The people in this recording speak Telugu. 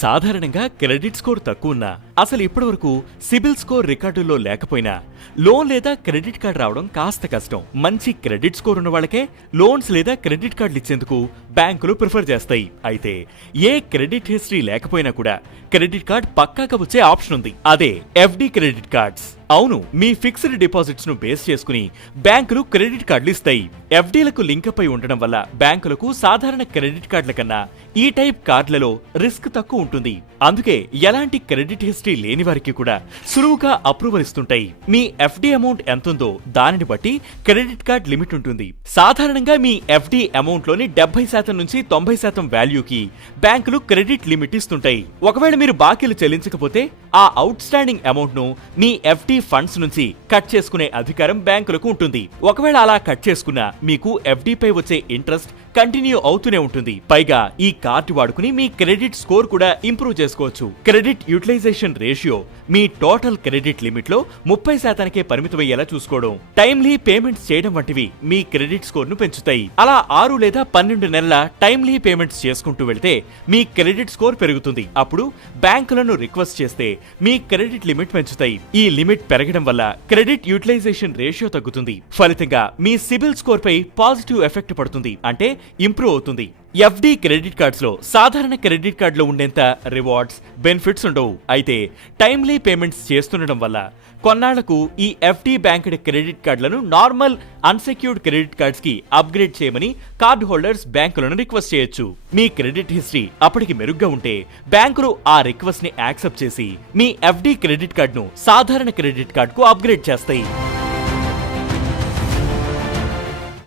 సాధారణంగా క్రెడిట్ స్కోర్ తక్కువ ఉన్నా, అసలు ఇప్పటివరకు సిబిల్ స్కోర్ రికార్డుల్లో లేకపోయినా లోన్ లేదా క్రెడిట్ కార్డు రావడం కాస్త కష్టం. మంచి క్రెడిట్ స్కోర్ ఉన్న వాళ్ళకే లోన్స్ లేదా క్రెడిట్ కార్డులు ఇచ్చేందుకు బ్యాంకులు ప్రిఫర్ చేస్తాయి. అయితే ఏ క్రెడిట్ హిస్టరీ లేకపోయినా కూడా క్రెడిట్ కార్డ్ పక్కాగా వచ్చే ఆప్షన్ ఉంది. అదే ఎఫ్డి క్రెడిట్ కార్డ్స్. అవును, మీ ఫిక్స్డ్ డిపాజిట్స్ ను బేస్ చేసుకుని బ్యాంకులు క్రెడిట్ కార్డులు ఇస్తాయి. ఎఫ్డీలకు లింక్ అయి ఉండడం వల్ల బ్యాంకులకు సాధారణ క్రెడిట్ కార్డుల కన్నా ఈ టైప్ కార్డులలో రిస్క్ తక్కువ ఉంటుంది. అందుకే ఎలాంటి క్రెడిట్ హిస్టరీ లేని వారికి కూడా సులువుగా అప్రూవల్ ఇస్తుంటాయి. మీ ఎఫ్డి అమౌంట్ ఎంతుందో దానిని బట్టి క్రెడిట్ కార్డ్ లిమిట్ ఉంటుంది. సాధారణంగా మీ ఎఫ్డి అమౌంట్ లోని 70% నుంచి 90% వాల్యూకి బ్యాంకులు క్రెడిట్ లిమిట్ ఇస్తుంటాయి. ఒకవేళ మీరు బాకీలు చెల్లించకపోతే ఆ అవుట్ స్టాండింగ్ అమౌంట్ ను మీ ఎఫ్డి ఫండ్స్ నుంచి కట్ చేసుకునే అధికారం బ్యాంకులకు ఉంటుంది. ఒకవేళ అలా కట్ చేసుకున్నా మీకు ఎఫ్డి పై వచ్చే ఇంట్రెస్ట్ కంటిన్యూ అవుతూనే ఉంటుంది. పైగా ఈ కార్డు వాడుకుని మీ క్రెడిట్ స్కోర్ కూడా ఇంప్రూవ్ చేసుకోవచ్చు. క్రెడిట్ యూటిలైజేషన్ రేషియో మీ టోటల్ క్రెడిట్ లిమిట్ లో 30%కే పరిమితమయ్యేలా చూసుకోవడం, టైమ్లీ పేమెంట్స్ చేయడం వంటివి మీ క్రెడిట్ స్కోర్ ను పెంచుతాయి. అలా 6 లేదా 12 నెలల టైమ్లీ పేమెంట్స్ చేసుకుంటూ వెళ్తే మీ క్రెడిట్ స్కోర్ పెరుగుతుంది. అప్పుడు బ్యాంకులను రిక్వెస్ట్ చేస్తే మీ క్రెడిట్ లిమిట్ పెంచుతాయి. ఈ లిమిట్ పెరగడం వల్ల క్రెడిట్ యూటిలైజేషన్ రేషియో తగ్గుతుంది. ఫలితంగా మీ సిబిల్ స్కోర్ పై పాజిటివ్ ఎఫెక్ట్ పడుతుంది, అంటే ఇంప్రూవ్ అవుతుంది. ఎఫ్డి క్రెడిట్ కార్డ్స్ లో సాధారణ క్రెడిట్ కార్డులో ఉండేంత రివార్డ్స్, బెనిఫిట్స్ ఉండవు. అయితే టైమ్లీ పేమెంట్స్ చేస్తుండడం వల్ల కొన్నాళ్లకు ఈ ఎఫ్డి బ్యాంక్డ్ క్రెడిట్ కార్డులను నార్మల్ అన్సెక్యూర్డ్ క్రెడిట్ కార్డ్స్ కి అప్గ్రేడ్ చేయమని కార్డ్ హోల్డర్స్ బ్యాంకులను రిక్వెస్ట్ చేయొచ్చు. మీ క్రెడిట్ హిస్టరీ అప్పటికి మెరుగ్గా ఉంటే బ్యాంకులు ఆ రిక్వెస్ట్ ని యాక్సెప్ట్ చేసి మీ ఎఫ్డి క్రెడిట్ కార్డును సాధారణ క్రెడిట్ కార్డుకు అప్గ్రేడ్ చేస్తాయి.